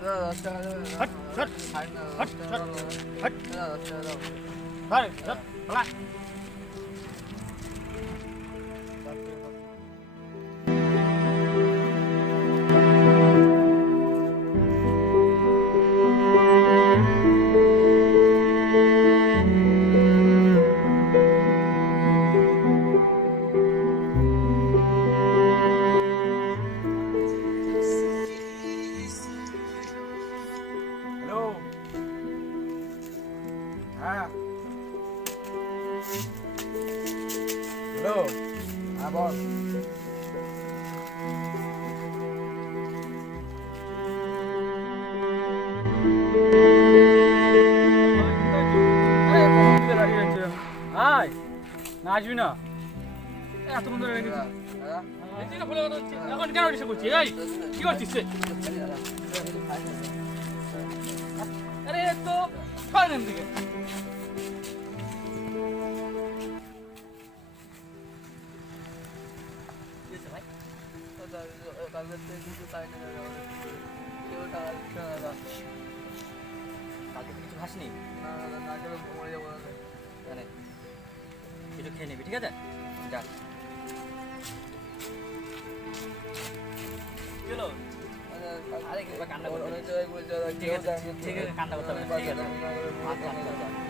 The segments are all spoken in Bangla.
Hot hot hot hot hot hot পালা হ্যালো হ্যাঁ হ্যালো হ্যাঁ বল না আসবি না এতক্ষণ ধরে রেখেছি এখন কেন এসে করছি এই কি করছিস আরে তো সরেন দিকে কালকে কিছু খাসনি? কিছু খেয়ে নিবি, ঠিক আছে? যা। কান্না করতে হবে না, ঠিক আছে? আচ্ছা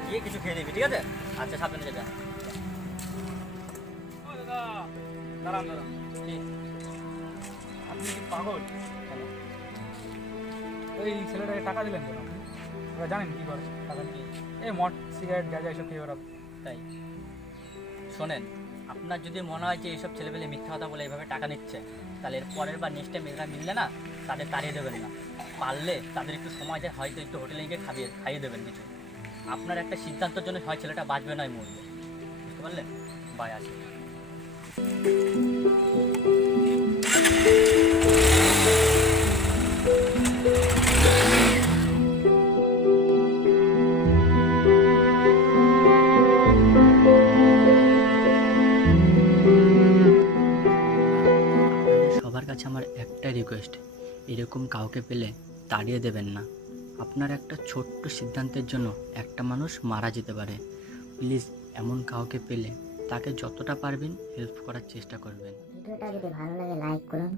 গিয়ে কিছু খেয়ে নিবি, ঠিক আছে? আচ্ছা সাবধানে যা। দাঁড়ান আপনি কি পাগল? ওই ছেলেটাকে টাকা দিলেন কেন? ওরা জানেন কি করে টাকা নিয়ে? এই মদ সিগারেট গাঁজা এসব খেয়ে ওরা তাই শোনেন, আপনার যদি মনে হয় যে এইসব ছেলেপেলে মিথ্যা কথা বলে এইভাবে টাকা নিচ্ছে, তাহলে এর পরের বার নেক্সট টাইম এরা মিললে না তাদের তাড়িয়ে দেবেন না। পারলে তাদের একটু সময় দেয়, হয়তো একটু হোটেলে গিয়ে খাইয়ে দেবেন কিছু। আপনার একটা সিদ্ধান্তের জন্য হয় ছেলেটা বাঁচবে নয় মরবে, বুঝতে পারলেন? বাই, আসি। সবার কাছে আমার একটাই রিকোয়েস্ট, এরকম কাউকে পেলে তাড়িয়ে দেবেন না। আপনার একটা ছোট্ট সিদ্ধান্তের জন্য একটা মানুষ মারা যেতে পারে। প্লিজ এমন কাউকে পেলে তাকে যতটা পারবেন হেল্প করার চেষ্টা করবেন। ভিডিওটা যদি ভালো লাগে লাইক করুন,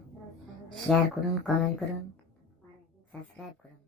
শেয়ার করুন, কমেন্ট করুন, সাবস্ক্রাইব করুন।